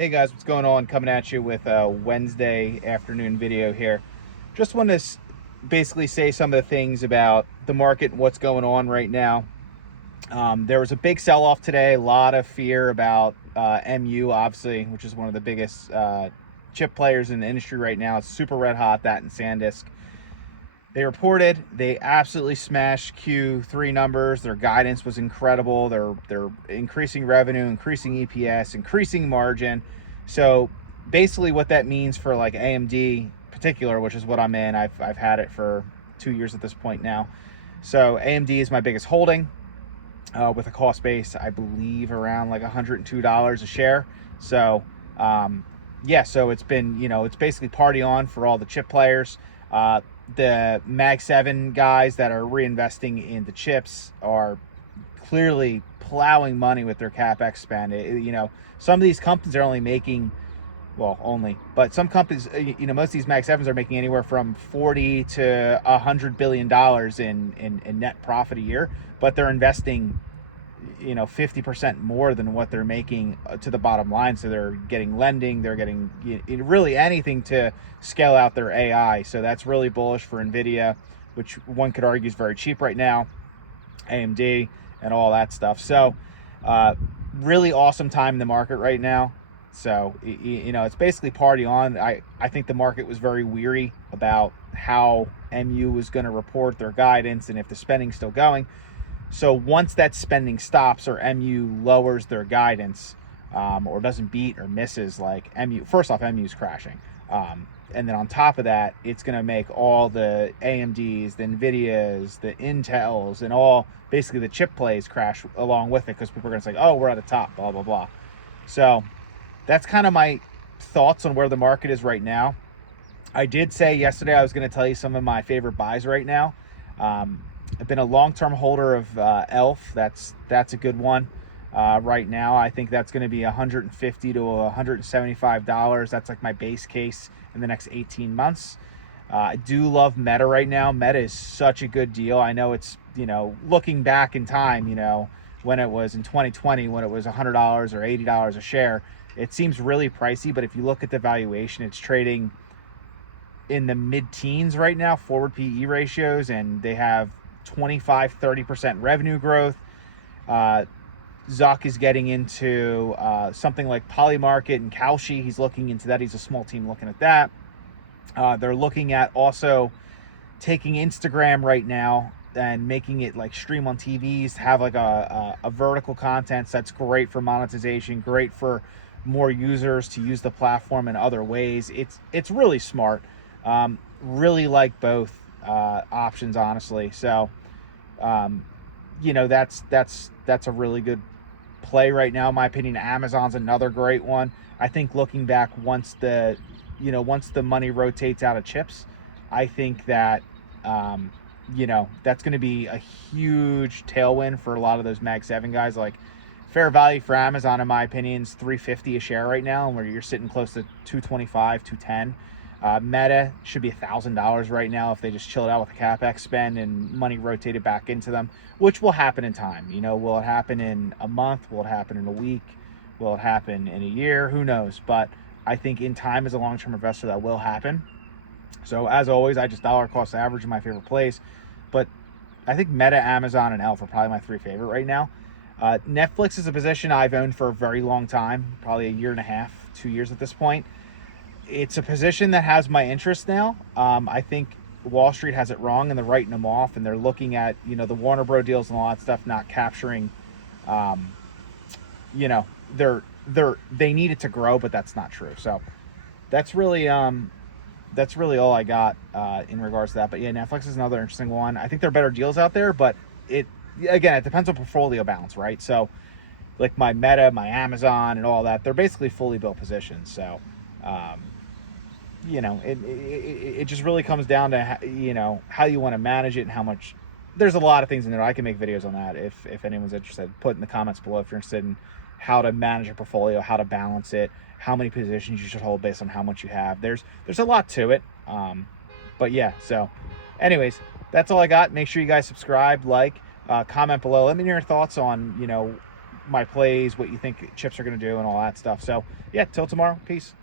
Hey guys, what's going on? Coming at you with a Wednesday afternoon video here. Just want to basically say some of the things about the market and what's going on right now. There was a big sell-off today, a lot of fear about MU, obviously, which is one of the biggest chip players in the industry right now. It's super red hot, that and SanDisk. They reported they absolutely smashed Q3 numbers. Their guidance was incredible. They're increasing revenue, increasing EPS, increasing margin. So basically what that means for like AMD particular, which is what I'm in, I've had it for 2 years at this point now. So AMD is my biggest holding, with a cost base, I believe, around like $102 a share. So yeah, so it's been, it's basically party on for all the chip players. The Mag 7 guys that are reinvesting into chips are clearly plowing money with their CapEx spend. Some of these companies are only making, but some companies, most of these Mag 7s are making anywhere from 40 to $100 billion in net profit a year, but they're investing 50% more than what they're making to the bottom line. So they're getting lending, they're getting really anything to scale out their AI. So that's really bullish for NVIDIA, which one could argue is very cheap right now, AMD and all that stuff. So really awesome time in the market right now. So it's basically party on. I think the market was very weary about how MU was going to report their guidance and if the spending's still going. So once that spending stops or MU lowers their guidance, or doesn't beat or misses, like MU, first off, MU is crashing. And then on top of that, it's going to make all the AMDs, the NVIDIAs, the Intels, and all basically the chip plays crash along with it, because people are going to say, oh, we're at the top, blah, blah, blah. So that's kind of my thoughts on where the market is right now. I did say yesterday I was going to tell you some of my favorite buys right now. I've been a long-term holder of ELF. That's a good one right now. I think that's going to be $150 to $175. That's like my base case in the next 18 months. I do love Meta right now. Meta is such a good deal. I know it's, looking back in time, when it was in 2020, when it was $100 or $80 a share, it seems really pricey. But if you look at the valuation, it's trading in the mid-teens right now, forward PE ratios, and they have 25-30% revenue growth. Zuck is getting into something like Polymarket and Kalshi. He's looking into that. He's a small team looking at that. They're looking at also taking Instagram right now and making it like stream on TVs, have like a vertical content. So that's great for monetization, great for more users to use the platform in other ways. It's really smart. Really like both options, honestly. So that's a really good play right now, in my opinion. Amazon's another great one. I think looking back, once the money rotates out of chips, I think that that's going to be a huge tailwind for a lot of those Mag 7 guys. Like, fair value for Amazon, in my opinion, is $350 a share right now, and where you're sitting close to $225, $210. Meta should be $1,000 right now if they just chilled out with the CapEx spend and money rotated back into them, which will happen in time. Will it happen in a month? Will it happen in a week? Will it happen in a year? Who knows? But I think in time, as a long-term investor, that will happen. So as always, I just dollar cost average in my favorite place. But I think Meta, Amazon, and ELF are probably my three favorite right now. Netflix is a position I've owned for a very long time, probably a year and a half, 2 years at this point. It's a position that has my interest now. I think Wall Street has it wrong, and they're writing them off, and they're looking at, the Warner Bros. Deals and all that stuff not capturing, they need it to grow, but that's not true. So that's really all I got in regards to that. But yeah, Netflix is another interesting one. I think there are better deals out there, but it depends on portfolio balance, right? So like my Meta, my Amazon, and all that, they're basically fully built positions. So it just really comes down to how you want to manage it and how much. There's a lot of things in there. I can make videos on that if anyone's interested. Put in the comments below if you're interested in how to manage a portfolio, how to balance it, how many positions you should hold based on how much you have. There's a lot to it. But yeah, so anyways, that's all I got. Make sure you guys subscribe, like, comment below. Let me know your thoughts on my plays, what you think chips are going to do, and all that stuff. So yeah, till tomorrow. Peace.